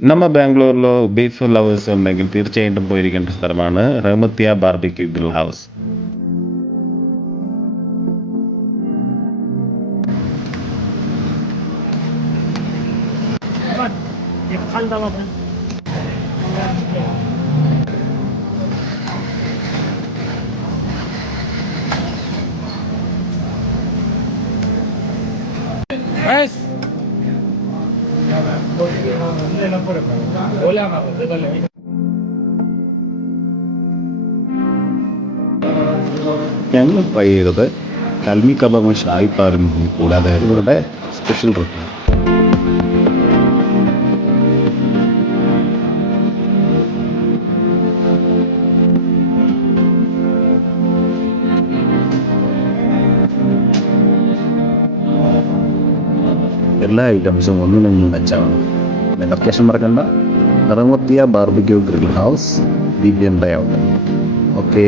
നമ്മ ബാംഗ്ലൂരിലോ beef lovers ഉണ്ടെങ്കിൽ തീർച്ചയായിട്ടും പോയിരിക്കേണ്ട സ്ഥലമാണ് റഹ്മത്തിയ ബാർബിക്യൂ ഗ്രിൽ ഹൗസ്. ഞങ്ങൾ ട്രൈ ചെയ്തത് കൽമി കബാബും ഷാഹി പാലും കൂടാതെ ഇവരുടെ സ്പെഷ്യൽ റൊട്ടി. എല്ലാ ഐറ്റംസും ഒന്നിനൊന്നും മെച്ചമാണ്. ലൊക്കേഷൻ മറക്കണ്ട, Rahmathiya barbecue grill house, DBM Layout. Okay.